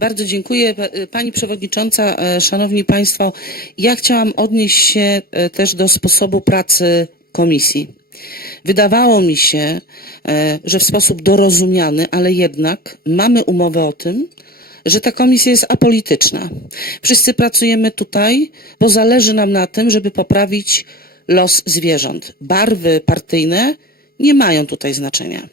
Bardzo dziękuję. Pani Przewodnicząca, Szanowni Państwo, ja chciałam odnieść się też do sposobu pracy komisji. Wydawało mi się, że w sposób dorozumiany, ale jednak mamy umowę o tym, że ta komisja jest apolityczna. Wszyscy pracujemy tutaj, bo zależy nam na tym, żeby poprawić los zwierząt. Barwy partyjne nie mają tutaj znaczenia.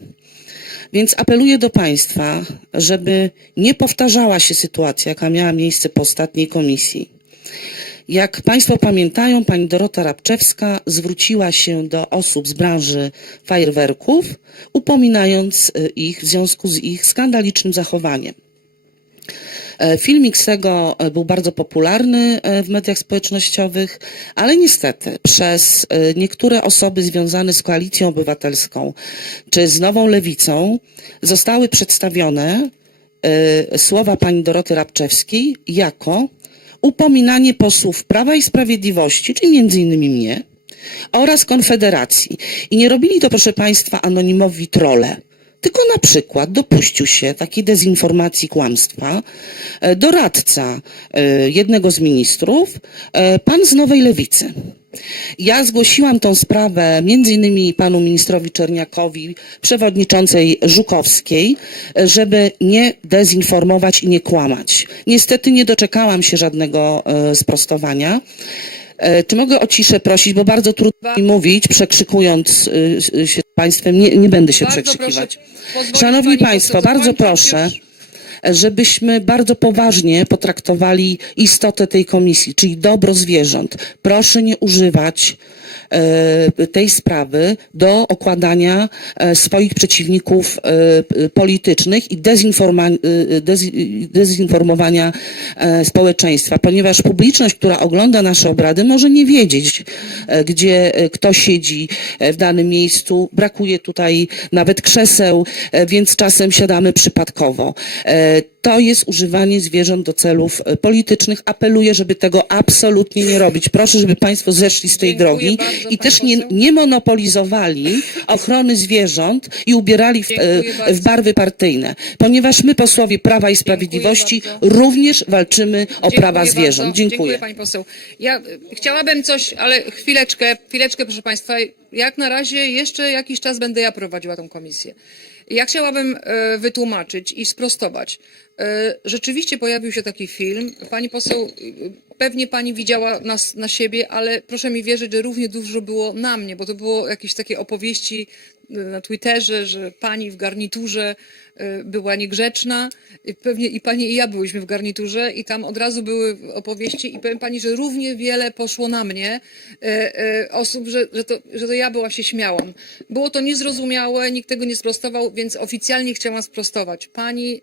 Więc apeluję do Państwa, żeby nie powtarzała się sytuacja, jaka miała miejsce po ostatniej komisji. Jak Państwo pamiętają, pani Dorota Rabczewska zwróciła się do osób z branży fajerwerków, upominając ich w związku z ich skandalicznym zachowaniem. Filmik z tego był bardzo popularny w mediach społecznościowych, ale niestety przez niektóre osoby związane z Koalicją Obywatelską czy z Nową Lewicą zostały przedstawione słowa pani Doroty Rabczewskiej jako upominanie posłów Prawa i Sprawiedliwości, czyli między innymi mnie, oraz Konfederacji. I nie robili to, proszę Państwa, anonimowi trolle. Tylko na przykład dopuścił się takiej dezinformacji, kłamstwa doradca jednego z ministrów, pan z Nowej Lewicy. Ja zgłosiłam tą sprawę między innymi panu ministrowi Czerniakowi, przewodniczącej Żukowskiej, żeby nie dezinformować i nie kłamać. Niestety nie doczekałam się żadnego sprostowania. Czy mogę o ciszę prosić, bo bardzo trudno mi mówić, przekrzykując się z Państwem, nie będę się przekrzykiwać. Szanowni Państwo, bardzo proszę, żebyśmy bardzo poważnie potraktowali istotę tej komisji, czyli dobro zwierząt. Proszę nie używać tej sprawy do okładania swoich przeciwników politycznych i dezinformowania społeczeństwa, ponieważ publiczność, która ogląda nasze obrady, może nie wiedzieć, gdzie kto siedzi w danym miejscu. Brakuje tutaj nawet krzeseł, więc czasem siadamy przypadkowo. To jest używanie zwierząt do celów politycznych. Apeluję, żeby tego absolutnie nie robić. Proszę, żeby Państwo zeszli z tej drogi i też nie monopolizowali ochrony zwierząt i ubierali w barwy partyjne, ponieważ my, posłowie Prawa i Sprawiedliwości, również walczymy o prawa zwierząt. Dziękuję. Dziękuję pani poseł. Ja chciałabym coś, ale chwileczkę, proszę Państwa. Jak na razie jeszcze jakiś czas będę ja prowadziła tą komisję. Ja chciałabym wytłumaczyć i sprostować. Rzeczywiście pojawił się taki film. Pani poseł, pewnie pani widziała nas na siebie, ale proszę mi wierzyć, że równie dużo było na mnie, bo to było jakieś takie opowieści na Twitterze, że pani w garniturze była niegrzeczna. Pewnie i pani i ja byłyśmy w garniturze i tam od razu były opowieści i powiem pani, że równie wiele poszło na mnie osób, że to ja się śmiałam. Było to niezrozumiałe, nikt tego nie sprostował, więc oficjalnie chciałam sprostować. Pani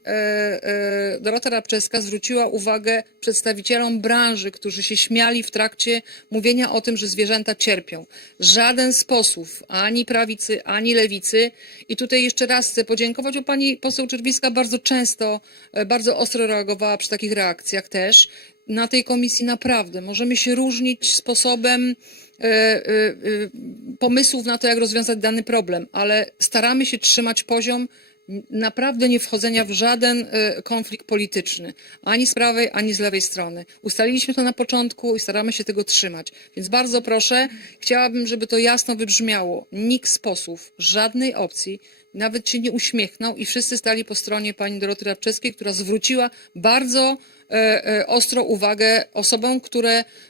Dorota Rabczewska zwróciła uwagę przedstawicielom branży, którzy się śmiali w trakcie mówienia o tym, że zwierzęta cierpią. Żaden z posłów, ani prawicy, ani lewicy. I tutaj jeszcze raz chcę podziękować, bo pani poseł Czerwińska bardzo często, bardzo ostro reagowała przy takich reakcjach też. Na tej komisji naprawdę możemy się różnić sposobem pomysłów na to, jak rozwiązać dany problem, ale staramy się trzymać poziom naprawdę nie wchodzenia w żaden konflikt polityczny, ani z prawej, ani z lewej strony. Ustaliliśmy to na początku i staramy się tego trzymać. Więc bardzo proszę, chciałabym, żeby to jasno wybrzmiało. Nikt z posłów, żadnej opcji nawet się nie uśmiechnął i wszyscy stali po stronie pani Doroty Rabczewskiej, która zwróciła bardzo ostro uwagę osobom,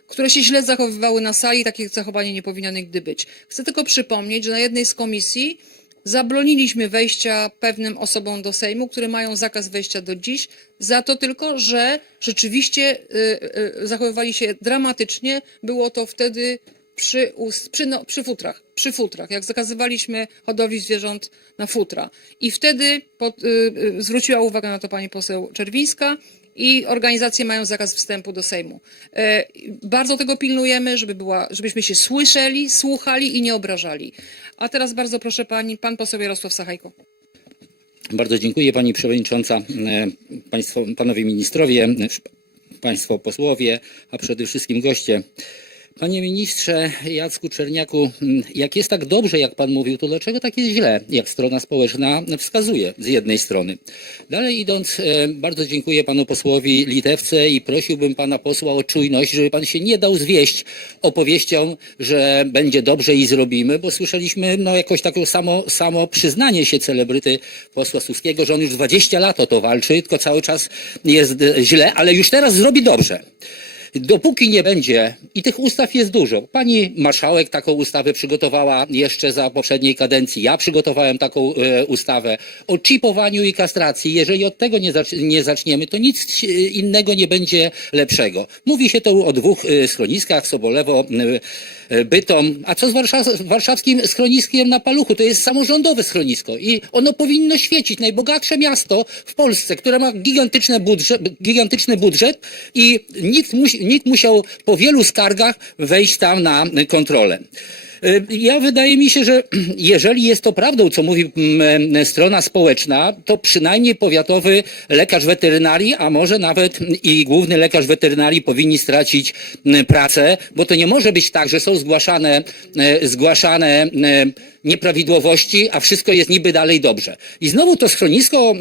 które się źle zachowywały na sali. Takie zachowanie nie powinno nigdy być. Chcę tylko przypomnieć, że na jednej z komisji zabroniliśmy wejścia pewnym osobom do Sejmu, które mają zakaz wejścia do dziś, za to tylko, że zachowywali się dramatycznie. Było to wtedy przy futrach, jak zakazywaliśmy hodowli zwierząt na futra. I wtedy zwróciła uwagę na to pani poseł Czerwińska i organizacje mają zakaz wstępu do Sejmu. Bardzo tego pilnujemy, żebyśmy się słyszeli, słuchali i nie obrażali. A teraz bardzo proszę pan poseł Jarosław Sachajko. Bardzo dziękuję pani przewodnicząca, panowie ministrowie, państwo posłowie, a przede wszystkim goście. Panie ministrze Jacku Czerniaku, jak jest tak dobrze, jak pan mówił, to dlaczego tak jest źle, jak strona społeczna wskazuje z jednej strony? Dalej idąc, bardzo dziękuję panu posłowi Litewce i prosiłbym pana posła o czujność, żeby pan się nie dał zwieść opowieściom, że będzie dobrze i zrobimy, bo słyszeliśmy jakoś takie samo przyznanie się celebryty posła Suskiego, że on już 20 lat o to walczy, tylko cały czas jest źle, ale już teraz zrobi dobrze. Dopóki nie będzie, i tych ustaw jest dużo. Pani marszałek taką ustawę przygotowała jeszcze za poprzedniej kadencji. Ja przygotowałem taką ustawę o czipowaniu i kastracji. Jeżeli od tego nie zaczniemy, to nic innego nie będzie lepszego. Mówi się tu o 2 schroniskach, Sobolewo, Bytom. A co z warszawskim schroniskiem na Paluchu? To jest samorządowe schronisko i ono powinno świecić. Najbogatsze miasto w Polsce, które ma gigantyczny budżet i nikt musiał po wielu skargach wejść tam na kontrolę. Wydaje mi się, że jeżeli jest to prawdą, co mówi strona społeczna, to przynajmniej powiatowy lekarz weterynarii, a może nawet i główny lekarz weterynarii powinni stracić pracę, bo to nie może być tak, że są zgłaszane nieprawidłowości, a wszystko jest niby dalej dobrze. I znowu to schronisko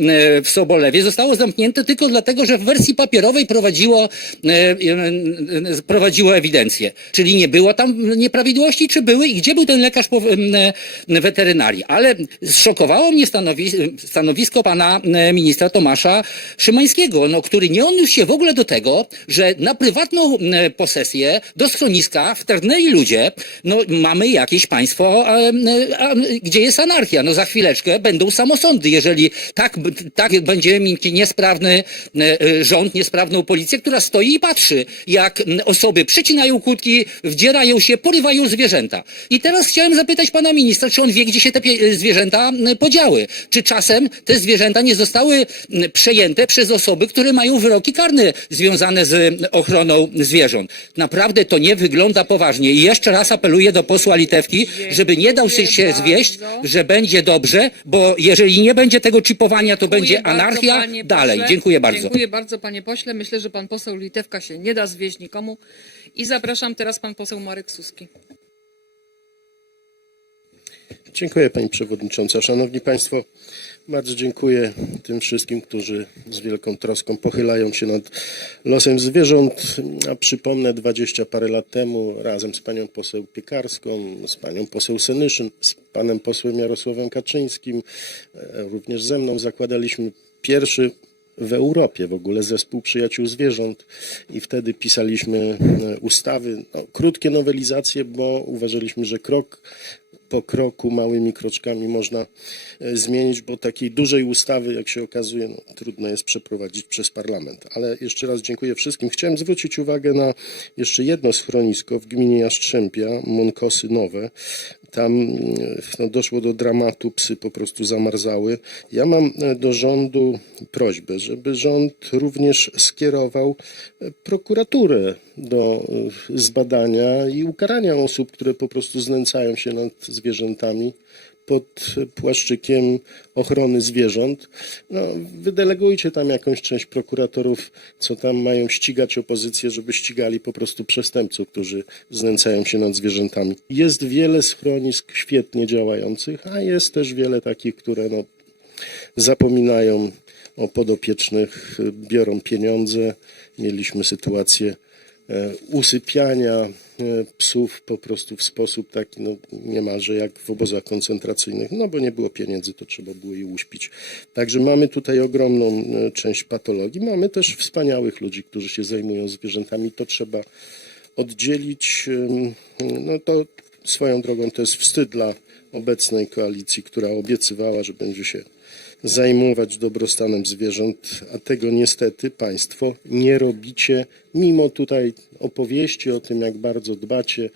w Sobolewie zostało zamknięte tylko dlatego, że w wersji papierowej prowadziło ewidencję. Czyli nie było tam nieprawidłowości, czy były i gdzie był ten lekarz weterynarii. Ale zszokowało mnie stanowisko pana ministra Tomasza Szymańskiego, który nie odniósł się w ogóle do tego, że na prywatną posesję do schroniska wtargnęli ludzie. Mamy jakieś państwo, gdzie jest anarchia. Za chwileczkę będą samosądy, jeżeli tak będziemy mieć niesprawny rząd, niesprawną policję, która stoi i patrzy, jak osoby przecinają kłódki, wdzierają się, porywają zwierzęta. I teraz chciałem zapytać pana ministra, czy on wie, gdzie się te zwierzęta podziały? Czy czasem te zwierzęta nie zostały przejęte przez osoby, które mają wyroki karne związane z ochroną zwierząt? Naprawdę to nie wygląda poważnie. I jeszcze raz apeluję do posła Litewki, żeby nie dał się zwieść, że będzie dobrze, bo jeżeli nie będzie tego czipowania, to będzie anarchia dalej. Dziękuję bardzo. Dziękuję bardzo, panie pośle. Myślę, że pan poseł Litewka się nie da zwieść nikomu. I zapraszam teraz pan poseł Marek Suski. Dziękuję pani przewodnicząca. Szanowni państwo, bardzo dziękuję tym wszystkim, którzy z wielką troską pochylają się nad losem zwierząt. A przypomnę, 20 parę lat temu razem z panią poseł Piekarską, z panią poseł Senyszyn, z panem posłem Jarosławem Kaczyńskim, również ze mną zakładaliśmy pierwszy w Europie w ogóle zespół przyjaciół zwierząt i wtedy pisaliśmy ustawy, krótkie nowelizacje, bo uważaliśmy, że krok po kroku, małymi kroczkami można zmienić, bo takiej dużej ustawy, jak się okazuje, trudno jest przeprowadzić przez parlament. Ale jeszcze raz dziękuję wszystkim. Chciałem zwrócić uwagę na jeszcze jedno schronisko w gminie Jastrzębia, Monkosy Nowe. Tam doszło do dramatu, psy po prostu zamarzały. Ja mam do rządu prośbę, żeby rząd również skierował prokuraturę do zbadania i ukarania osób, które po prostu znęcają się nad zwierzętami pod płaszczykiem ochrony zwierząt. Wydelegujcie tam jakąś część prokuratorów, co tam mają ścigać opozycję, żeby ścigali po prostu przestępców, którzy znęcają się nad zwierzętami. Jest wiele schronisk świetnie działających, a jest też wiele takich, które zapominają o podopiecznych, biorą pieniądze. Mieliśmy sytuację usypiania psów po prostu w sposób taki niemalże jak w obozach koncentracyjnych, bo nie było pieniędzy, to trzeba było je uśpić. Także mamy tutaj ogromną część patologii. Mamy też wspaniałych ludzi, którzy się zajmują zwierzętami. To trzeba oddzielić. To swoją drogą to jest wstyd dla obecnej koalicji, która obiecywała, że będzie się zajmować dobrostanem zwierząt, a tego niestety państwo nie robicie, mimo tutaj opowieści o tym, jak bardzo dbacie,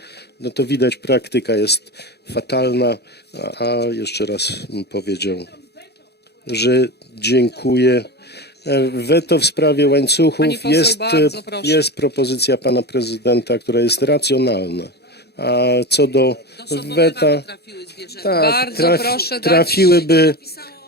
to widać, praktyka jest fatalna, a jeszcze raz bym powiedział, że dziękuję. Weto w sprawie łańcuchów jest propozycja pana prezydenta, która jest racjonalna, a co do weta, Bardzo proszę trafiłyby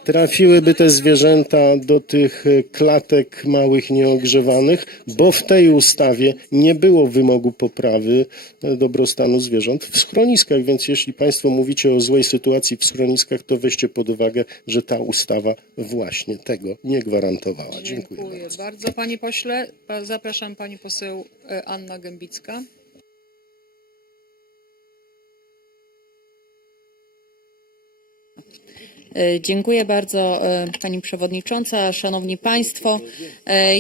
trafiłyby te zwierzęta do tych klatek małych nieogrzewanych, bo w tej ustawie nie było wymogu poprawy dobrostanu zwierząt w schroniskach, więc jeśli Państwo mówicie o złej sytuacji w schroniskach, to weźcie pod uwagę, że ta ustawa właśnie tego nie gwarantowała. Dziękuję bardzo. bardzo, panie pośle. Zapraszam pani poseł Anna Gębicka. Dziękuję bardzo pani przewodnicząca, szanowni państwo.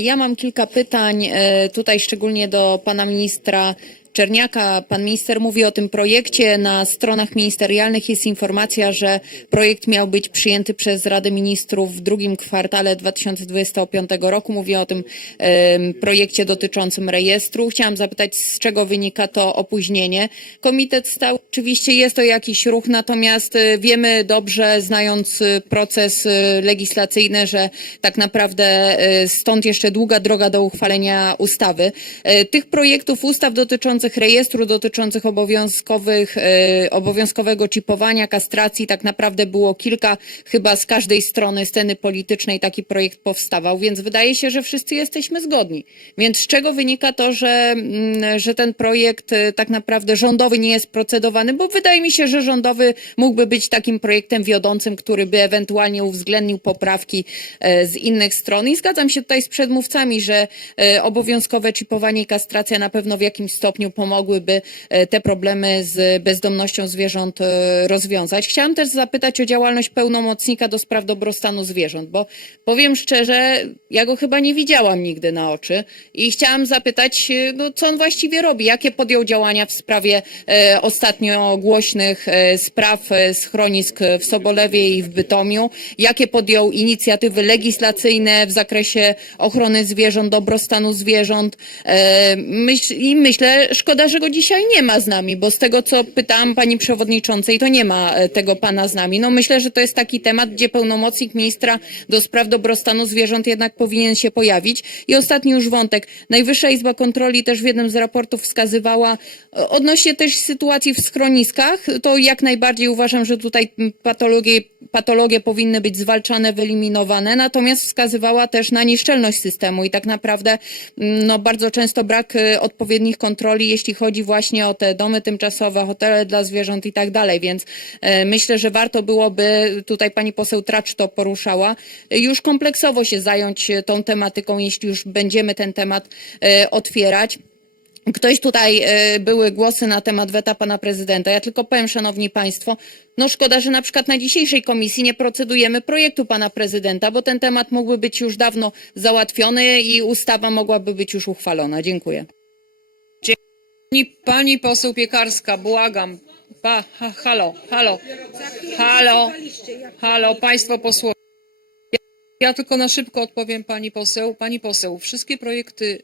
Ja mam kilka pytań tutaj szczególnie do pana ministra Czerniaka. Pan minister mówi o tym projekcie. Na stronach ministerialnych jest informacja, że projekt miał być przyjęty przez Radę Ministrów w drugim kwartale 2025 roku. Mówię o tym projekcie dotyczącym rejestru. Chciałam zapytać, z czego wynika to opóźnienie. Komitet stały, oczywiście jest to jakiś ruch, natomiast wiemy dobrze, znając proces legislacyjny, że tak naprawdę stąd jeszcze długa droga do uchwalenia ustawy. Tych projektów ustaw dotyczących rejestru, dotyczących obowiązkowego czipowania, kastracji, tak naprawdę było kilka, chyba z każdej strony sceny politycznej taki projekt powstawał, więc wydaje się, że wszyscy jesteśmy zgodni. Więc z czego wynika to, że ten projekt tak naprawdę rządowy nie jest procedowany, bo wydaje mi się, że rządowy mógłby być takim projektem wiodącym, który by ewentualnie uwzględnił poprawki z innych stron. I zgadzam się tutaj z przedmówcami, że obowiązkowe czipowanie i kastracja na pewno w jakimś stopniu pomogłyby te problemy z bezdomnością zwierząt rozwiązać. Chciałam też zapytać o działalność pełnomocnika do spraw dobrostanu zwierząt, bo powiem szczerze, ja go chyba nie widziałam nigdy na oczy i chciałam zapytać, no, co on właściwie robi, jakie podjął działania w sprawie ostatnio głośnych spraw schronisk w Sobolewie i w Bytomiu, jakie podjął inicjatywy legislacyjne w zakresie ochrony zwierząt, dobrostanu zwierząt. Myślę, szkoda, że go dzisiaj nie ma z nami, bo z tego, co pytałam pani przewodniczącej, to nie ma tego pana z nami. No myślę, że to jest taki temat, gdzie pełnomocnik ministra do spraw dobrostanu zwierząt jednak powinien się pojawić. I ostatni już wątek. Najwyższa Izba Kontroli też w jednym z raportów wskazywała odnośnie też sytuacji w schroniskach, to jak najbardziej uważam, że tutaj patologie powinny być zwalczane, wyeliminowane, natomiast wskazywała też na nieszczelność systemu i tak naprawdę no, bardzo często brak odpowiednich kontroli, jeśli chodzi właśnie o te domy tymczasowe, hotele dla zwierząt i tak dalej, więc myślę, że warto byłoby, tutaj pani poseł Tracz to poruszała, już kompleksowo się zająć tą tematyką, jeśli już będziemy ten temat otwierać. Ktoś tutaj, były głosy na temat weta pana prezydenta. Ja tylko powiem, szanowni państwo, no szkoda, że na przykład na dzisiejszej komisji nie procedujemy projektu pana prezydenta, bo ten temat mógłby być już dawno załatwiony i ustawa mogłaby być już uchwalona. Dziękuję. Pani poseł Piekarska, błagam. Halo, państwo posłowie. Ja tylko na szybko odpowiem pani poseł. Pani poseł, wszystkie projekty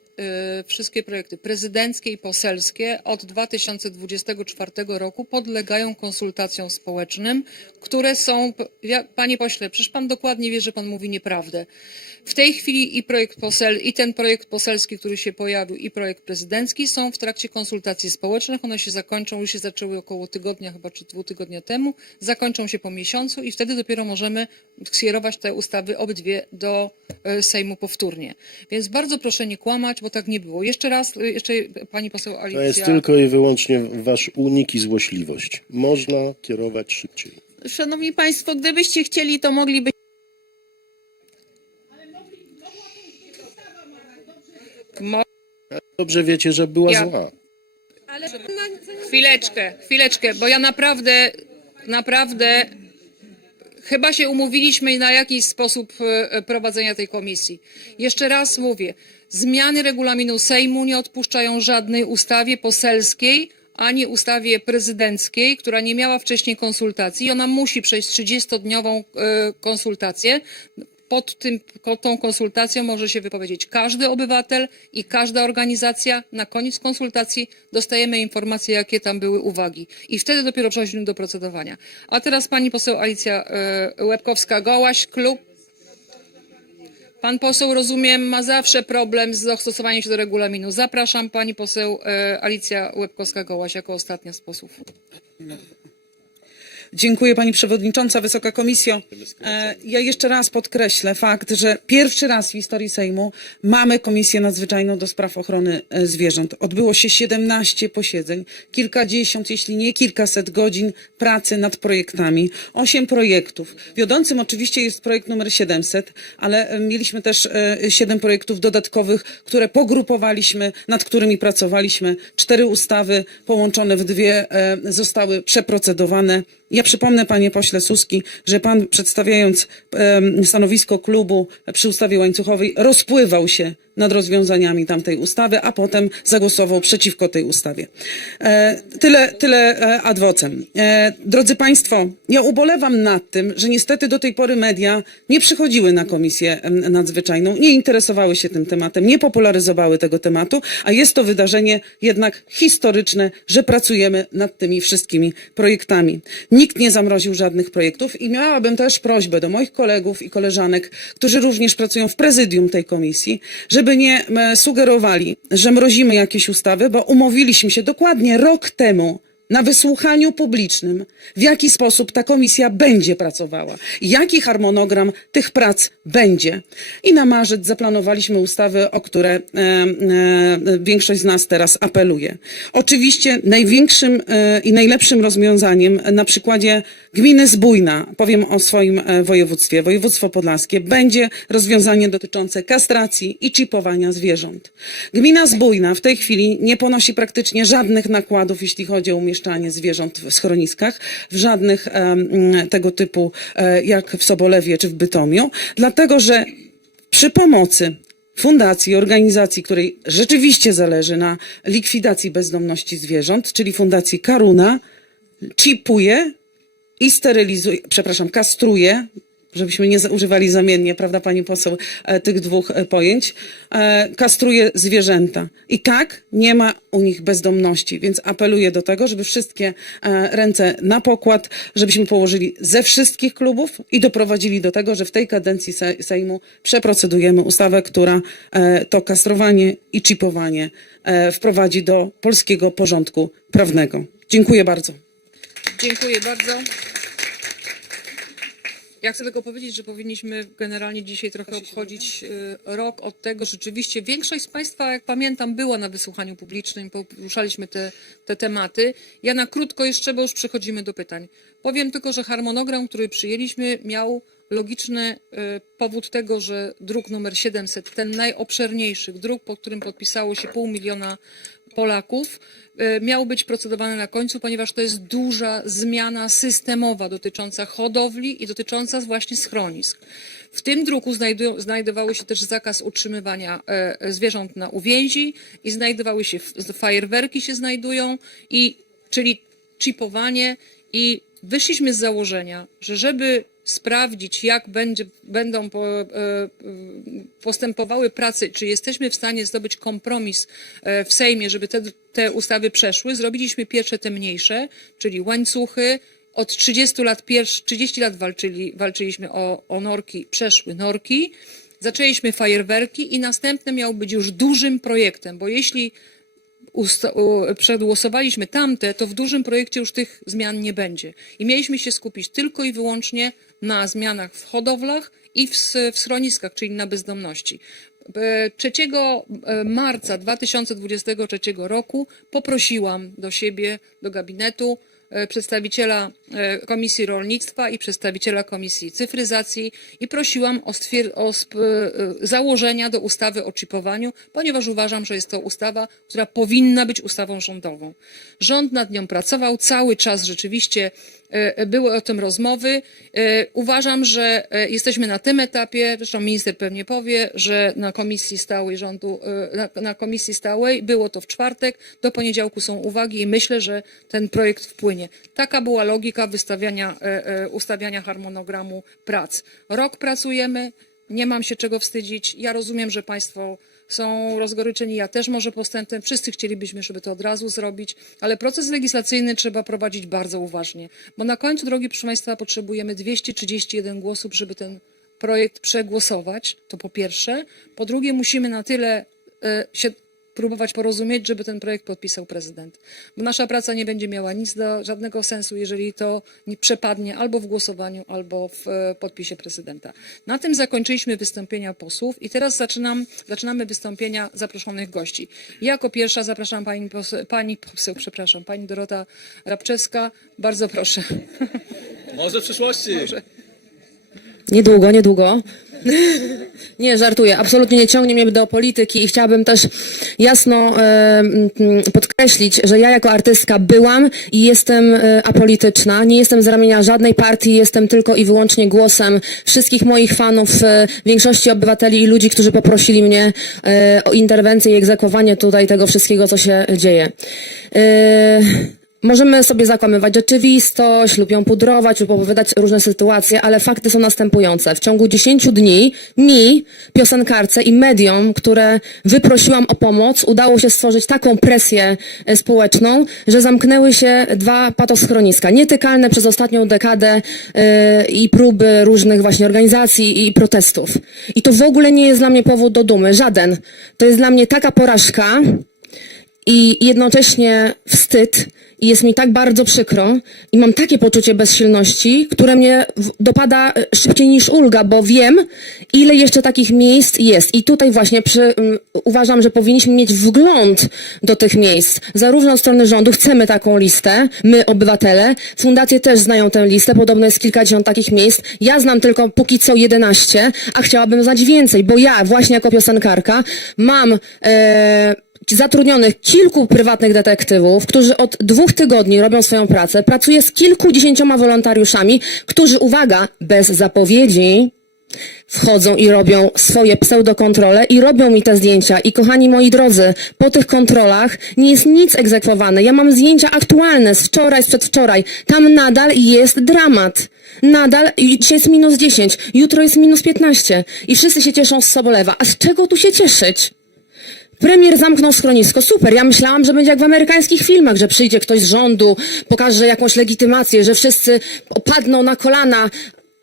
prezydenckie i poselskie od 2024 roku podlegają konsultacjom społecznym, które są, panie pośle, przecież pan dokładnie wie, że pan mówi nieprawdę. W tej chwili i ten projekt poselski, który się pojawił, i projekt prezydencki są w trakcie konsultacji społecznych. One się zakończą, już się zaczęły około tygodnia, chyba czy 2 tygodnie temu, zakończą się po miesiącu i wtedy dopiero możemy skierować te ustawy obydwie do Sejmu powtórnie. Więc bardzo proszę nie kłamać, bo tak nie było. Jeszcze raz, pani poseł Alicja. To jest tylko i wyłącznie wasz unik i złośliwość. Można kierować szybciej. Szanowni państwo, gdybyście chcieli, to mogliby... Dobrze wiecie, że była zła. Chwileczkę, bo ja naprawdę chyba się umówiliśmy na jakiś sposób prowadzenia tej komisji. Jeszcze raz mówię, zmiany regulaminu Sejmu nie odpuszczają żadnej ustawie poselskiej, ani ustawie prezydenckiej, która nie miała wcześniej konsultacji. Ona musi przejść 30-dniową konsultację. Pod tą konsultacją może się wypowiedzieć każdy obywatel i każda organizacja. Na koniec konsultacji dostajemy informacje, jakie tam były uwagi. I wtedy dopiero przechodzimy do procedowania. A teraz pani poseł Alicja Łebkowska-Gołaś, klub. Pan poseł, rozumiem, ma zawsze problem z dostosowaniem się do regulaminu. Zapraszam pani poseł Alicja Łebkowska-Gołaś jako ostatnia z posłów. Dziękuję Pani Przewodnicząca, Wysoka Komisjo. Ja jeszcze raz podkreślę fakt, że pierwszy raz w historii Sejmu mamy Komisję Nadzwyczajną do spraw ochrony zwierząt. Odbyło się 17 posiedzeń, kilkadziesiąt, jeśli nie kilkaset godzin pracy nad projektami. 8 projektów. Wiodącym oczywiście jest projekt numer 700, ale mieliśmy też 7 projektów dodatkowych, które pogrupowaliśmy, nad którymi pracowaliśmy. 4 ustawy połączone w 2 zostały przeprocedowane. Ja przypomnę, panie pośle Suski, że pan przedstawiając stanowisko klubu przy ustawie łańcuchowej rozpływał się nad rozwiązaniami tamtej ustawy, a potem zagłosował przeciwko tej ustawie. Tyle ad vocem. Drodzy państwo, ja ubolewam nad tym, że niestety do tej pory media nie przychodziły na komisję nadzwyczajną, nie interesowały się tym tematem, nie popularyzowały tego tematu, a jest to wydarzenie jednak historyczne, że pracujemy nad tymi wszystkimi projektami. Nikt nie zamroził żadnych projektów i miałabym też prośbę do moich kolegów i koleżanek, którzy również pracują w prezydium tej komisji, żeby nie sugerowali, że mrozimy jakieś ustawy, bo umówiliśmy się dokładnie rok temu na wysłuchaniu publicznym, w jaki sposób ta komisja będzie pracowała, jaki harmonogram tych prac będzie. I na marzec zaplanowaliśmy ustawy, o które większość z nas teraz apeluje. Oczywiście największym i najlepszym rozwiązaniem na przykładzie gminy Zbójna, powiem o swoim województwie, województwo podlaskie, będzie rozwiązanie dotyczące kastracji i czipowania zwierząt. Gmina Zbójna w tej chwili nie ponosi praktycznie żadnych nakładów, jeśli chodzi o umieszczanie zwierząt w schroniskach, w żadnych tego typu jak w Sobolewie czy w Bytomiu, dlatego że przy pomocy fundacji, organizacji, której rzeczywiście zależy na likwidacji bezdomności zwierząt, czyli Fundacji Karuna, czipuje i sterylizuje, kastruje, żebyśmy nie używali zamiennie, prawda pani poseł, tych 2 pojęć, kastruje zwierzęta. I tak nie ma u nich bezdomności, więc apeluję do tego, żeby wszystkie ręce na pokład, żebyśmy położyli ze wszystkich klubów i doprowadzili do tego, że w tej kadencji Sejmu przeprocedujemy ustawę, która to kastrowanie i czipowanie wprowadzi do polskiego porządku prawnego. Dziękuję bardzo. Dziękuję bardzo. Ja chcę tylko powiedzieć, że powinniśmy generalnie dzisiaj trochę obchodzić rok od tego. Rzeczywiście większość z państwa, jak pamiętam, była na wysłuchaniu publicznym, poruszaliśmy te tematy. Ja na krótko jeszcze, bo już przechodzimy do pytań. Powiem tylko, że harmonogram, który przyjęliśmy, miał logiczny powód tego, że druk numer 700, ten najobszerniejszy druk, po którym podpisało się 500 000 Polaków, miał być procedowany na końcu, ponieważ to jest duża zmiana systemowa dotycząca hodowli i dotycząca właśnie schronisk. W tym druku znajdowały się też zakaz utrzymywania zwierząt na uwięzi i znajdowały się fajerwerki się znajdują, czyli czipowanie, i wyszliśmy z założenia, że żeby sprawdzić, jak będą postępowały prace, czy jesteśmy w stanie zdobyć kompromis w Sejmie, żeby te ustawy przeszły, zrobiliśmy pierwsze te mniejsze, czyli łańcuchy. Od 30 lat walczyliśmy o norki, przeszły norki, zaczęliśmy fajerwerki i następny miał być już dużym projektem, bo jeśli przegłosowaliśmy tamte, to w dużym projekcie już tych zmian nie będzie. I mieliśmy się skupić tylko i wyłącznie na zmianach w hodowlach i w schroniskach, czyli na bezdomności. 3 marca 2023 roku poprosiłam do siebie, do gabinetu, przedstawiciela Komisji Rolnictwa i przedstawiciela Komisji Cyfryzacji i prosiłam o założenia do ustawy o czipowaniu, ponieważ uważam, że jest to ustawa, która powinna być ustawą rządową. Rząd nad nią pracował, cały czas rzeczywiście były o tym rozmowy. Uważam, że jesteśmy na tym etapie, zresztą minister pewnie powie, że na Komisji Stałej rządu, na Komisji Stałej, było to w czwartek, do poniedziałku są uwagi i myślę, że ten projekt wpłynie. Taka była logika ustawiania harmonogramu prac. Rok pracujemy, nie mam się czego wstydzić. Ja rozumiem, że państwo są rozgoryczeni, ja też może postępem. Wszyscy chcielibyśmy, żeby to od razu zrobić, ale proces legislacyjny trzeba prowadzić bardzo uważnie, bo na końcu drogi, proszę państwa, potrzebujemy 231 głosów, żeby ten projekt przegłosować, to po pierwsze. Po drugie, musimy na tyle się spróbować porozumieć, żeby ten projekt podpisał prezydent. Bo nasza praca nie będzie miała żadnego sensu, jeżeli to nie przepadnie albo w głosowaniu, albo w podpisie prezydenta. Na tym zakończyliśmy wystąpienia posłów i teraz zaczynamy wystąpienia zaproszonych gości. Jako pierwsza zapraszam pani Dorota Rabczewska. Bardzo proszę. Może w przyszłości. Niedługo. Nie, żartuję. Absolutnie nie ciągnie mnie do polityki i chciałabym też jasno podkreślić, że ja jako artystka byłam i jestem apolityczna. Nie jestem z ramienia żadnej partii, jestem tylko i wyłącznie głosem wszystkich moich fanów, większości obywateli i ludzi, którzy poprosili mnie o interwencję i egzekwowanie tutaj tego wszystkiego, co się dzieje. Możemy sobie zakłamywać rzeczywistość lub ją pudrować lub opowiadać różne sytuacje, ale fakty są następujące. W ciągu 10 dni mi, piosenkarce i mediom, które wyprosiłam o pomoc, udało się stworzyć taką presję społeczną, że zamknęły się 2 patoschroniska, nietykalne przez ostatnią dekadę i próby różnych właśnie organizacji i protestów. I to w ogóle nie jest dla mnie powód do dumy, żaden. To jest dla mnie taka porażka i jednocześnie wstyd. I jest mi tak bardzo przykro i mam takie poczucie bezsilności, które mnie dopada szybciej niż ulga, bo wiem, ile jeszcze takich miejsc jest. I tutaj właśnie uważam, że powinniśmy mieć wgląd do tych miejsc. Zarówno od strony rządu chcemy taką listę, my obywatele, fundacje też znają tę listę, podobno jest kilkadziesiąt takich miejsc. Ja znam tylko póki co 11, a chciałabym znać więcej, bo ja właśnie jako piosenkarka mam zatrudnionych kilku prywatnych detektywów, którzy od 2 tygodni robią swoją pracę. Pracuję z kilkudziesięcioma wolontariuszami, którzy, uwaga, bez zapowiedzi wchodzą i robią swoje pseudokontrole i robią mi te zdjęcia. I kochani moi drodzy, po tych kontrolach nie jest nic egzekwowane. Ja mam zdjęcia aktualne z wczoraj, z przedwczoraj. Tam nadal jest dramat. Nadal, dzisiaj jest -10, jutro jest -15. I wszyscy się cieszą z Sobolewa. A z czego tu się cieszyć? Premier zamknął schronisko. Super, ja myślałam, że będzie jak w amerykańskich filmach, że przyjdzie ktoś z rządu, pokaże jakąś legitymację, że wszyscy opadną na kolana.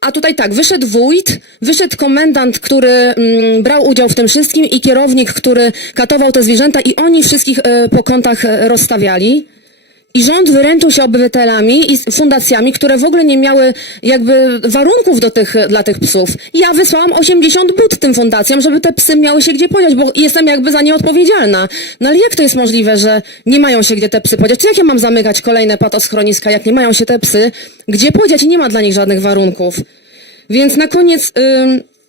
A tutaj tak, wyszedł wójt, wyszedł komendant, który brał udział w tym wszystkim i kierownik, który katował te zwierzęta i oni wszystkich po kątach rozstawiali. I rząd wyręczył się obywatelami i fundacjami, które w ogóle nie miały jakby warunków dla tych psów. Ja wysłałam 80 but tym fundacjom, żeby te psy miały się gdzie podziać, bo jestem jakby za nie odpowiedzialna. No ale jak to jest możliwe, że nie mają się gdzie te psy podziać? Czy jak ja mam zamykać kolejne patoschroniska, jak nie mają się te psy gdzie podziać i nie ma dla nich żadnych warunków? Więc na koniec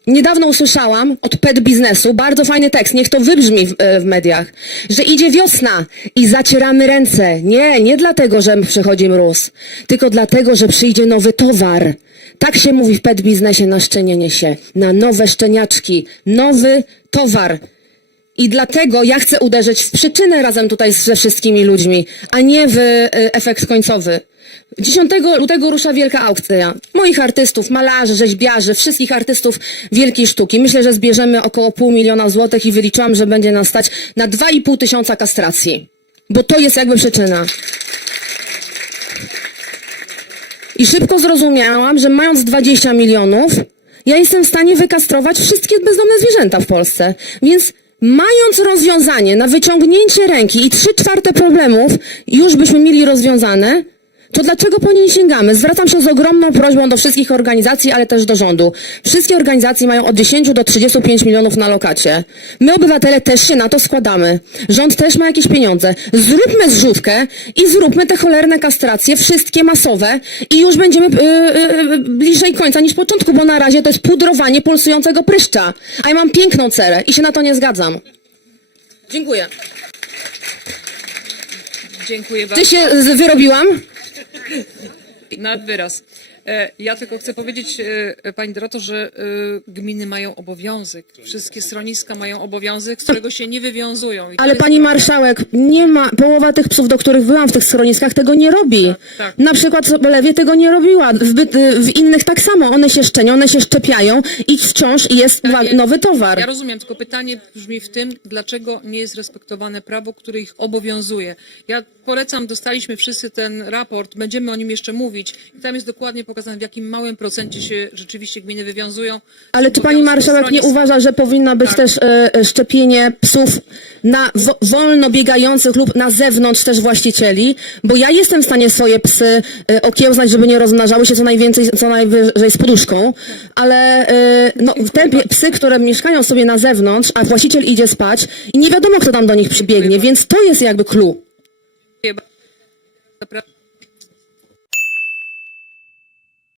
niedawno usłyszałam od Pet Biznesu bardzo fajny tekst, niech to wybrzmi w mediach, że idzie wiosna i zacieramy ręce. Nie dlatego, że przychodzi mróz, tylko dlatego, że przyjdzie nowy towar. Tak się mówi w Pet Biznesie na szczenienie się, na nowe szczeniaczki, nowy towar. I dlatego ja chcę uderzyć w przyczynę razem tutaj ze wszystkimi ludźmi, a nie w efekt końcowy. 10 lutego rusza wielka aukcja moich artystów, malarzy, rzeźbiarzy, wszystkich artystów wielkiej sztuki. Myślę, że zbierzemy około 500 000 złotych i wyliczyłam, że będzie nas stać na 2500 kastracji. Bo to jest jakby przyczyna. I szybko zrozumiałam, że mając 20 milionów, ja jestem w stanie wykastrować wszystkie bezdomne zwierzęta w Polsce. Więc mając rozwiązanie na wyciągnięcie ręki i 3/4 problemów już byśmy mieli rozwiązane, to dlaczego po nie sięgamy? Zwracam się z ogromną prośbą do wszystkich organizacji, ale też do rządu. Wszystkie organizacje mają od 10 do 35 milionów na lokacie. My, obywatele, też się na to składamy. Rząd też ma jakieś pieniądze. Zróbmy zrzutkę i zróbmy te cholerne kastracje, wszystkie masowe i już będziemy bliżej końca niż początku, bo na razie to jest pudrowanie pulsującego pryszcza. A ja mam piękną cerę i się na to nie zgadzam. Dziękuję. Dziękuję bardzo. Czy się wyrobiłam? Nad wyraz. Ja tylko chcę powiedzieć, pani Doroto, że gminy mają obowiązek, wszystkie schroniska mają obowiązek, z którego się nie wywiązują. I to Ale jest pani marszałek, nie ma, połowa tych psów, do których byłam w tych schroniskach, tego nie robi. tak. Na przykład w Sobolewie tego nie robiła, w innych tak samo, one się szczenią, one się szczepiają i wciąż jest nowy towar. Ja rozumiem, tylko pytanie brzmi w tym, dlaczego nie jest respektowane prawo, które ich obowiązuje. Ja polecam, dostaliśmy wszyscy ten raport, będziemy o nim jeszcze mówić i tam jest dokładnie pokazane, pokazane, w jakim małym procencie się rzeczywiście gminy wywiązują. Ale z czy pani obowiązku marszałek nie schronisk. uważa, że powinno być Tak. też szczepienie psów na wolno biegających lub na zewnątrz też właścicieli? Bo ja jestem w stanie swoje psy okiełznać, żeby nie rozmnażały się co najwyżej z poduszką, ale no, te psy, które mieszkają sobie na zewnątrz, a właściciel idzie spać i nie wiadomo, kto tam do nich przybiegnie, więc to jest jakby clue. Zapraszam